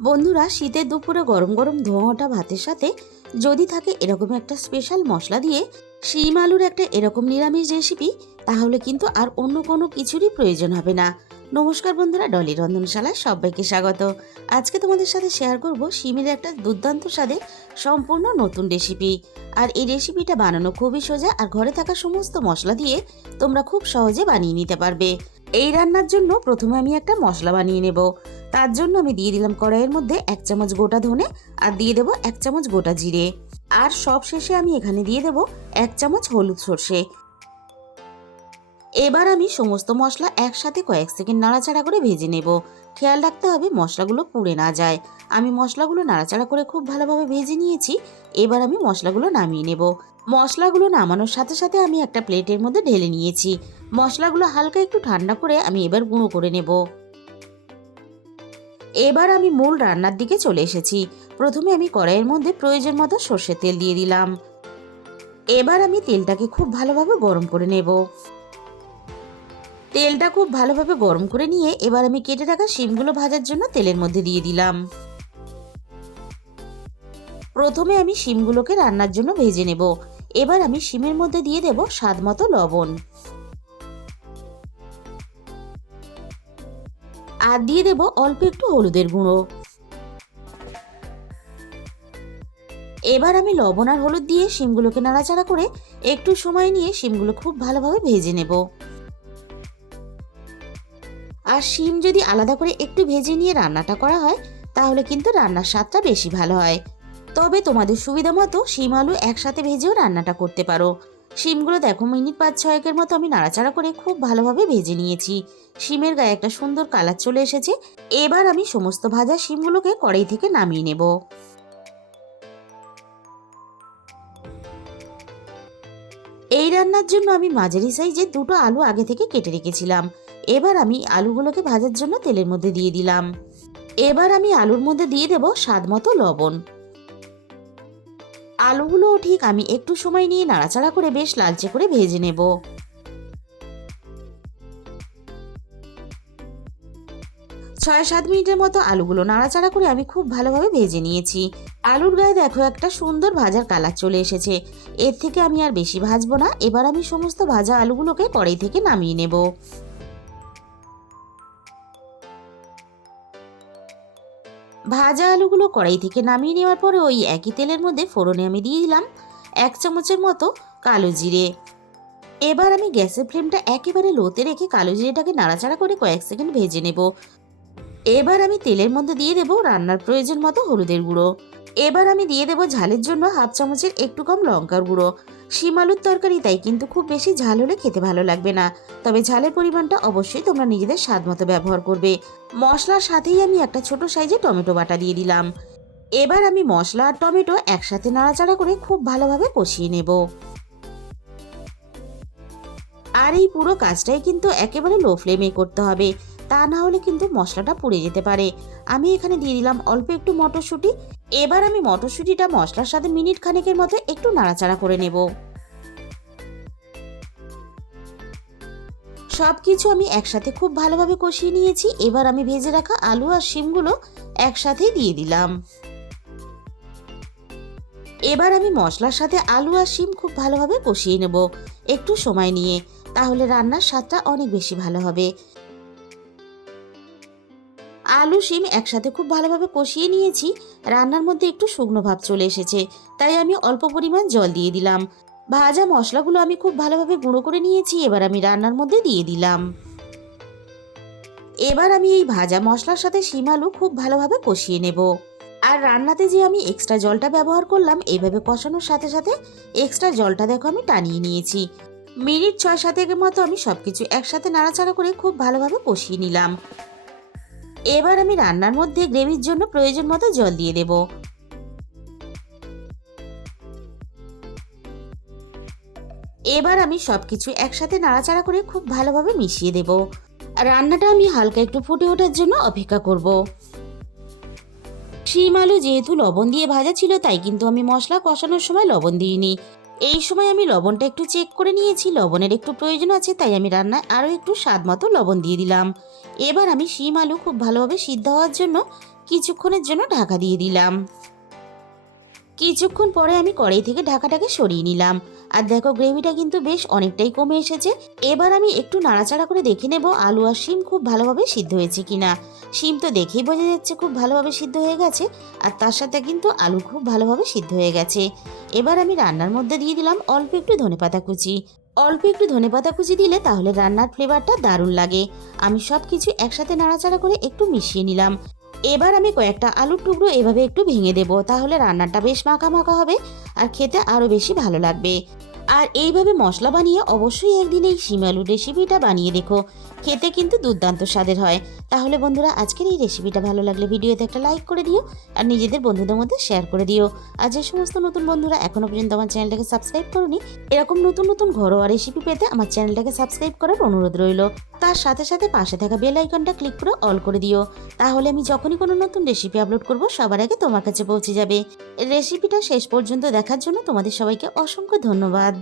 বন্ধুরা, শীতের দুপুরে গরম গরম ধোঁয়াটা ভাতের সাথে যদি থাকে এরকম একটা স্পেশাল মশলা দিয়ে শিম আলুর একটা এরকম নিরামিষ রেসিপি তাহলে কিন্তু আর অন্য কোনো কিছুরই প্রয়োজন হবে না। নমস্কার বন্ধুরা, ডলি রন্ধনশালায় সবাইকে স্বাগত। আজকে তোমাদের সাথে শেয়ার করব শিমের একটা দুর্দান্ত স্বাদের সম্পূর্ণ নতুন রেসিপি আর এই রেসিপিটা বানানো খুবই সোজা আর ঘরে থাকা সমস্ত মশলা দিয়ে তোমরা খুব সহজে বানিয়ে নিতে পারবে। এই রান্নার জন্য প্রথমে আমি একটা মশলা বানিয়ে নেব। তার জন্য আমি দিয়ে দিলাম কড়াইয়ের মধ্যে এক চামচ গোটা ধনে আর দিয়ে দেবো এক চামচ গোটা জিরে। আর সব শেষে আমি এখানে দিয়ে দেবো এক চামচ হলুদ সর্ষে। এবার আমি সমস্ত মশলা একসাথে কয়েক সেকেন্ড নাড়াচাড়া করে ভেজে নেব। খেয়াল রাখতে হবে মশলাগুলো পুড়ে না যায়। আমি মশলাগুলো নাড়াচাড়া করে খুব ভালোভাবে ভেজে নিয়েছি। এবার আমি মশলাগুলো নামিয়ে নেব। মশলাগুলো নামানোর সাথে সাথে আমি একটা প্লেটের মধ্যে ঢেলে নিয়েছি। মশলাগুলো হালকা একটু ঠান্ডা করে আমি এবার গুঁড়ো করে নেব। এবার আমি মূল রান্নার দিকে চলে এসেছি। প্রথমে আমি কড়াইয়ের মধ্যে প্রয়োজন মতো সর্ষের তেল দিয়ে দিলাম। এবার আমি তেলটাকে খুব ভালোভাবে গরম করে নেব। তেলটা খুব ভালোভাবে গরম করে নিয়ে এবার আমি কেটে রাখা শিমগুলো ভাজার জন্য তেলের মধ্যে দিয়ে দিলাম। প্রথমে আমি শিমগুলোকে রান্নার জন্য ভেজে নেব। এবার আমি শিমের মধ্যে দিয়ে দেব স্বাদ মতো লবণ। আর দিয়ে দেব অল্প একটু হলুদের গুঁড়ো। এবার আমি লবণ আর হলুদ দিয়ে শিমগুলোকে নাড়াচাড়া করে একটু সময় নিয়ে শিমগুলো খুব ভালোভাবে ভেজে নেব। আর শিম যদি আলাদা করে একটু ভেজে নিয়ে রান্নাটা করা হয়, তাহলে কিন্তু রান্নার স্বাদটা বেশি ভালো হয়। তবে তোমাদের সুবিধা মতো শিম আলু একসাথে ভেজেও রান্নাটা করতে পারো। শিমগুলো দেখো মিনিট পাঁচ ছয়েকের মতো আমি নাড়াচাড়া করে খুব ভালোভাবে ভেজে নিয়েছি। শিমের গায়ে একটা সুন্দর কালার চলে এসেছে। এবার আমি সমস্ত ভাজা শিমগুলোকে কড়াই থেকে নামিয়ে নেব। এই রান্নার জন্য আমি মাঝারি সাইজে দুটো আলু আগে থেকে কেটে রেখেছিলাম। এবার আমি আলুগুলোকে ভাজার জন্য তেলের মধ্যে দিয়ে দিলাম। এবার আমি আলুর মধ্যে দিয়ে দেব স্বাদ মতো লবণ। আলুগুলোও ঠিক আমি একটু সময় নিয়ে নাড়াচাড়া করে বেশ লালচে করে ভেজে নেব। ছয় সাত মিনিটের মতো আলুগুলো নাড়াচাড়া করে আমি খুব ভালোভাবে ভেজে নিয়েছি। আলুর গায়ে দেখো একটা সুন্দর ভাজার কালার চলে এসেছে। এর থেকে আমি আর বেশি ভাজবো না। এবার আমি সমস্ত ভাজা আলুগুলোকে কড়াই থেকে নামিয়ে নেব। ভাজা আলুগুলো কড়াই থেকে নামিয়ে নেওয়ার পরে ওই একই তেলের মধ্যে ফোড়নে আমি দিয়ে দিলাম এক চামচের মতো কালো জিরে। এবার আমি গ্যাসের ফ্লেমটা একেবারে লোতে রেখে কালো জিরেটাকে নাড়াচাড়া করে কয়েক সেকেন্ড ভেজে নেব। এবার আমি তেলের মধ্যে দিয়ে দেব রান্নার প্রয়োজন মতো হলুদের গুঁড়ো। এবার আমি দিয়ে দেবো ঝালের জন্য হাফ চামচের একটু কম লঙ্কার গুঁড়ো। শিম আলুর তরকারি তাই কিন্তু খুব বেশি ঝাল হলে খেতে ভালো লাগবে না। তবে ঝালের পরিমাণটা অবশ্যই তোমরা নিজেদের স্বাদ মতো ব্যবহার করবে। মশলার সাথেই আমি একটা ছোট সাইজে টমেটো বাটা দিয়ে দিলাম। এবার আমি মশলা আর টমেটো একসাথে নাড়াচাড়া করে খুব ভালোভাবে কষিয়ে নেব। আর এই পুরো কাজটাই কিন্তু একেবারে লো ফ্লেমে করতে হবে। তা না হলে কিন্তু মশলাটা পুড়ে যেতে পারে। আমি এখানে দিয়ে দিলাম অল্প একটু মটরশুঁটি। এবার আমি মটরশুঁটিটা মশলার সাথে মিনিট খানেকের মতো একটু নাড়াচাড়া করে নেব। সব কিছু আমি একসাথে খুব ভালোভাবে কষিয়ে নিয়েছি। এবার আমি ভেজে রাখা আলু আর শিমগুলো একসাথেই দিয়ে দিলাম। এবার আমি মশলার সাথে আলু আর শিম খুব ভালোভাবে কষিয়ে নেব। একটু সময় নিয়ে। তাহলে রান্নার স্বাদটা অনেক বেশি ভালো হবে। আলু, শিম একসাথে খুব ভালোভাবে কষিয়ে নিয়েছি। রান্নার মধ্যে একটু শুকনো ভাব চলে এসেছে, তাই আমি অল্প পরিমাণ জল দিয়ে দিলাম। ভাজা মশলাগুলো আমি খুব ভালোভাবে গুঁড়ো করে নিয়েছি, এবার আমি রান্নার মধ্যে দিয়ে দিলাম। এবার আমি এই ভাজা মশলার সাথে শিম আলু খুব ভালোভাবে কষিয়ে নেব। আর রান্নাতে যে আমি এক্সট্রা জলটা ব্যবহার করলাম এইভাবে কষানোর সাথে সাথে এক্সট্রা জলটা দেখো আমি টানিয়ে নিয়েছি। মিনিট ছয় সাতেকের মতো আমি সবকিছু একসাথে নাড়াচাড়া করে খুব ভালোভাবে কষিয়ে নিলাম। এবার আমি রান্নার মধ্যে গ্রেভির জন্য প্রয়োজন মতো জল দিয়ে দেব। এবার আমি সবকিছু একসাথে নাড়াচাড়া করে খুব ভালোভাবে মিশিয়ে দেব। রান্নাটা আমি হালকা একটু ফুটে ওঠার জন্য অপেক্ষা করব। শিম আলু যেহেতু লবণ দিয়ে ভাজা ছিল, তাই কিন্তু আমি মশলা কষানোর সময় লবণ দিইনি। এই সময় আমি লবণটা একটু চেক করে নিয়েছি। লবণের একটু প্রয়োজন আছে, তাই আমি রান্নায় আরও একটু স্বাদ মতো লবণ দিয়ে দিলাম। এবার আমি শিম আলু খুব ভালোভাবে সিদ্ধ হওয়ার জন্য কিছুক্ষণের জন্য ঢাকা দিয়ে দিলাম। কিছুক্ষণ পরে আমি কড়াই থেকে ঢাকাটাকে সরিয়ে নিলাম। আর দেখো, গ্রেভিটা কিন্তু বেশ অনেকটাই কমে এসেছে। এবার আমি একটু নাড়াচাড়া করে দেখে নেব আলু আর শিম খুব ভালোভাবে সিদ্ধ হয়েছে কিনা। শিম তো দেখেই বোঝা যাচ্ছে খুব ভালোভাবে সিদ্ধ হয়ে গেছে, আর তার সাথে কিন্তু আলু খুব ভালোভাবে সিদ্ধ হয়ে গেছে। এবার আমি রান্নার মধ্যে দিয়ে দিলাম অল্প একটু ধনেপাতা কুচি। অল্প একটু ধনেপাতা কুচি দিলে তাহলে রান্নার ফ্লেভারটা দারুণ লাগে। আমি সব কিছু একসাথে নাড়াচাড়া করে একটু মিশিয়ে নিলাম। এবার আমি কয়েকটা আলুর টুকরো এভাবে একটু ভেঙে দেব, তাহলে রান্নাটা বেশ মাখা মাখা হবে আর খেতে আরও বেশি ভালো লাগবে। আর এইভাবে মশলা বানিয়ে অবশ্যই একদিন এই শিম আলুর রেসিপিটা বানিয়ে দেখো। খেতে কিন্তু দুর্দান্ত স্বাদের হয়। তাহলে বন্ধুরা, আজকের এই রেসিপিটা ভালো লাগলে ভিডিওতে একটা লাইক করে দিও আর নিজেদের বন্ধুদের মধ্যে শেয়ার করে দিও। আর যে সমস্ত নতুন বন্ধুরা এখনও পর্যন্ত আমার চ্যানেলটাকে সাবস্ক্রাইব করনি, এরকম নতুন নতুন ঘরোয়া রেসিপি পেতে আমার চ্যানেলটাকে সাবস্ক্রাইব করার অনুরোধ রইল। তার সাথে সাথে পাশে থাকা বেল আইকনটা ক্লিক করে অল করে দিও। তাহলে আমি যখনই কোনো নতুন রেসিপি আপলোড করব, সবার আগে তোমার কাছে পৌঁছে যাবে। রেসিপিটা শেষ পর্যন্ত দেখার জন্য তোমাদের সবাইকে অসংখ্য ধন্যবাদ।